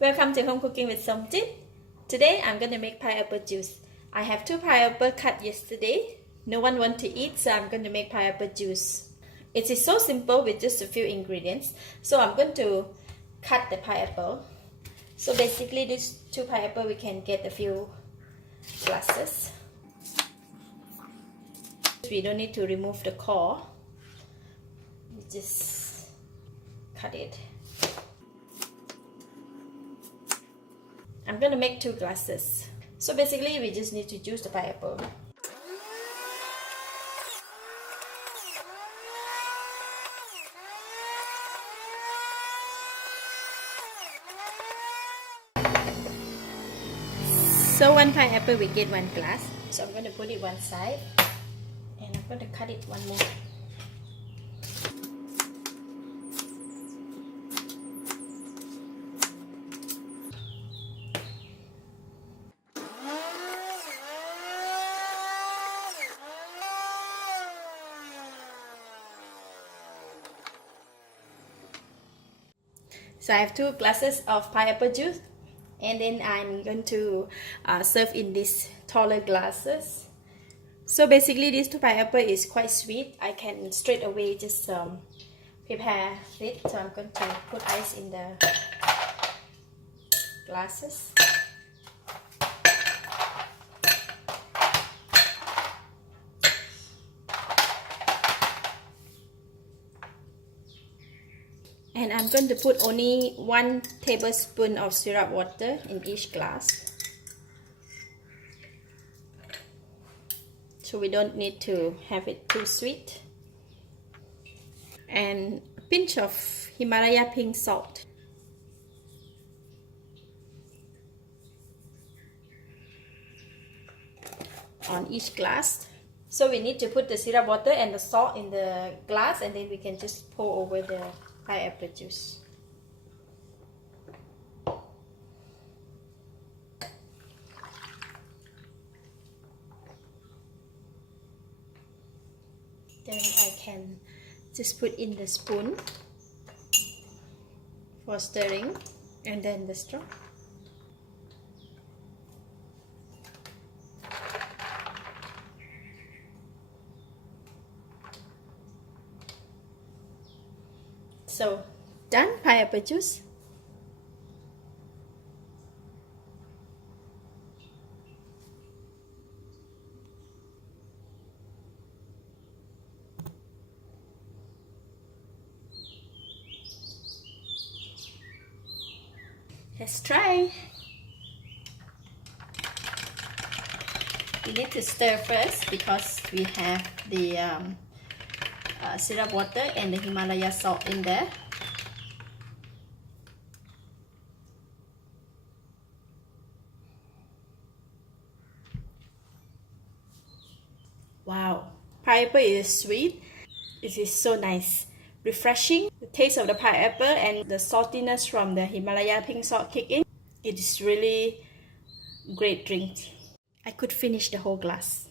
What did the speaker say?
Welcome to Home Cooking with Somjit. Today I'm going to make pineapple juice. I have 2 pineapple cut yesterday. No one want to eat, so I'm going to make pineapple juice. It is so simple with just a few ingredients. So I'm going to cut the pineapple. So basically these 2 pineapple we can get a few glasses. We don't need to remove the core. We just cut it. I'm going to make 2 glasses. So basically we just need to juice the pineapple. So 1 pineapple we get 1 glass. So I'm going to put it one side and I'm going to cut it one more. So I have 2 glasses of pineapple juice, and then I'm going to serve in these taller glasses. So basically this 2 pineapple is quite sweet. I can straight away just prepare it. So I'm going to put ice in the glasses. And I'm going to put only 1 tablespoon of syrup water in each glass. So we don't need to have it too sweet. And a pinch of Himalayan Pink Salt. On each glass. So we need to put the syrup water and the salt in the glass, and then we can just pour over the pineapple juice. Then I can just put in the spoon for stirring, and then the straw. So, done pineapple juice. Let's try. We need to stir first because we have the syrup water and the Himalaya salt in there. Wow, pineapple is sweet. It is so nice, refreshing. The taste of the pineapple and the saltiness from the Himalayan Pink Salt kick in. It is really great drink. I could finish the whole glass.